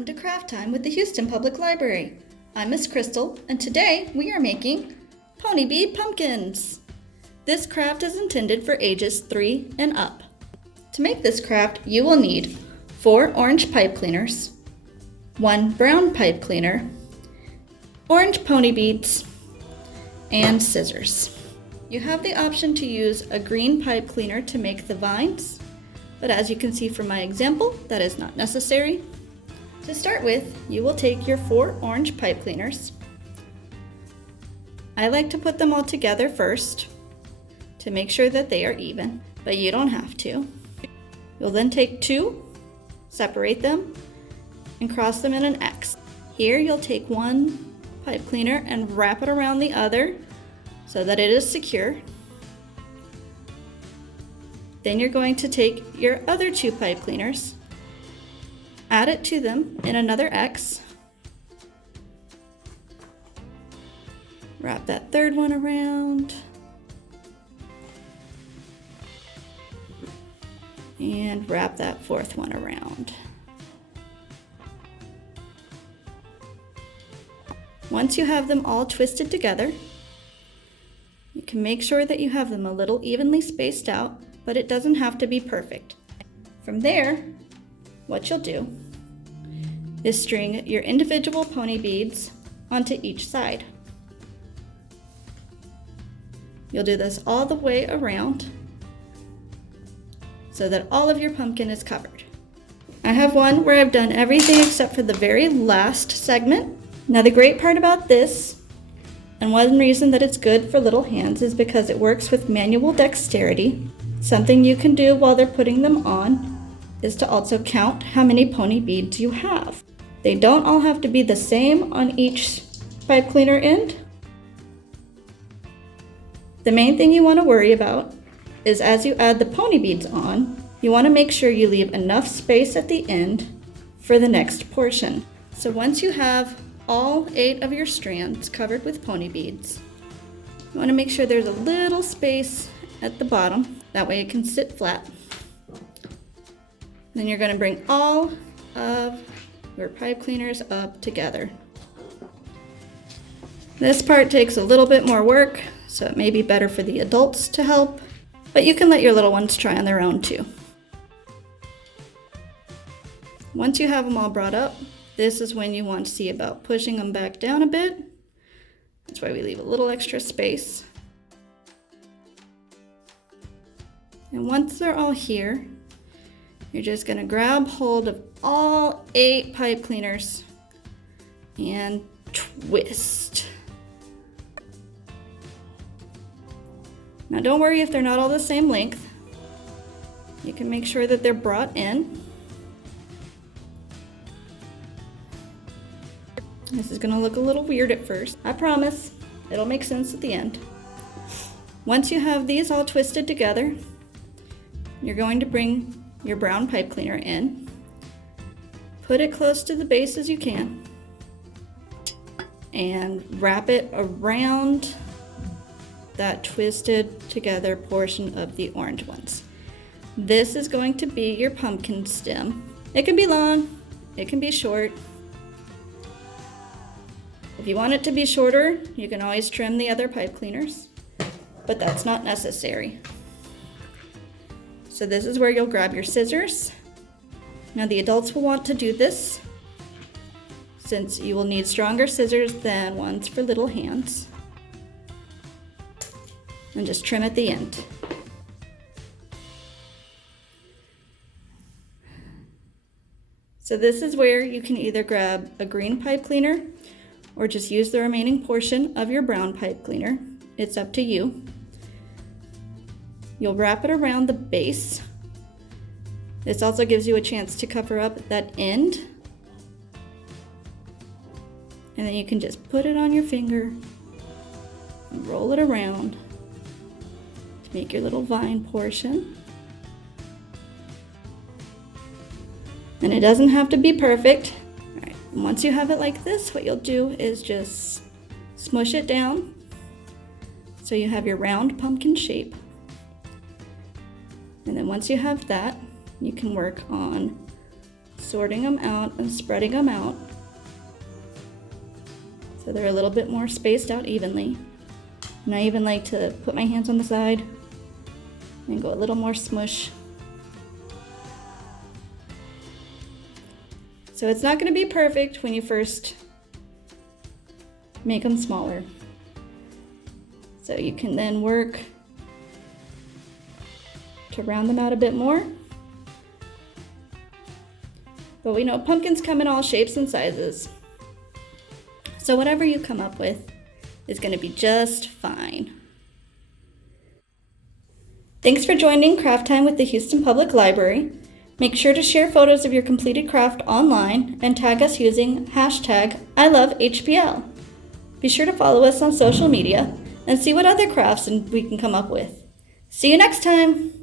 welcome to Craft Time with the Houston Public Library. I'm Miss Crystal, and today we are making pony bead pumpkins. This craft is intended for ages 3 and up. To make this craft, you will need 4 orange pipe cleaners, 1 brown pipe cleaner, orange pony beads, and scissors. You have the option to use a green pipe cleaner to make the vines, but as you can see from my example, that is not necessary. To start with, you will take your 4 orange pipe cleaners. I like to put them all together first to make sure that they are even, but you don't have to. You'll then take 2, separate them, and cross them in an X. Here you'll take 1 pipe cleaner and wrap it around the other so that it is secure. Then you're going to take your other 2 pipe cleaners, add it to them in another X, wrap that third one around, and wrap that 4th one around. Once you have them all twisted together, you can make sure that you have them a little evenly spaced out, but it doesn't have to be perfect. From there, what you'll do is string your individual pony beads onto each side. You'll do this all the way around so that all of your pumpkin is covered. I have one where I've done everything except for the very last segment. Now the great part about this, and one reason that it's good for little hands, is because it works with manual dexterity. Something you can do while they're putting them on is to also count how many pony beads you have. They don't all have to be the same on each pipe cleaner end. The main thing you want to worry about is as you add the pony beads on, you want to make sure you leave enough space at the end for the next portion. So once you have all 8 of your strands covered with pony beads, you want to make sure there's a little space at the bottom. That way it can sit flat. Then you're going to bring all of your pipe cleaners up together. This part takes a little bit more work, so it may be better for the adults to help, but you can let your little ones try on their own too. Once you have them all brought up, this is when you want to see about pushing them back down a bit. That's why we leave a little extra space. And once they're all here, you're just going to grab hold of all 8 pipe cleaners and twist. Now don't worry if they're not all the same length. You can make sure that they're brought in. This is going to look a little weird at first. I promise it'll make sense at the end. Once you have these all twisted together, you're going to bring your brown pipe cleaner in, put it close to the base as you can, and wrap it around that twisted together portion of the orange ones. This is going to be your pumpkin stem. It can be long, it can be short. If you want it to be shorter, you can always trim the other pipe cleaners, but that's not necessary. So this is where you'll grab your scissors. Now the adults will want to do this since you will need stronger scissors than ones for little hands. And just trim at the end. So this is where you can either grab a green pipe cleaner or just use the remaining portion of your brown pipe cleaner. It's up to you. You'll wrap it around the base. This also gives you a chance to cover up that end. And then you can just put it on your finger and roll it around to make your little vine portion. And it doesn't have to be perfect. All right, and once you have it like this, what you'll do is just smush it down so you have your round pumpkin shape. And then once you have that, you can work on sorting them out and spreading them out so they're a little bit more spaced out evenly. And I even like to put my hands on the side and go a little more smush. So it's not going to be perfect when you first make them smaller. So you can then work to round them out a bit more. But we know pumpkins come in all shapes and sizes. So whatever you come up with is going to be just fine. Thanks for joining Craft Time with the Houston Public Library. Make sure to share photos of your completed craft online and tag us using #ILoveHPL. Be sure to follow us on social media and see what other crafts we can come up with. See you next time!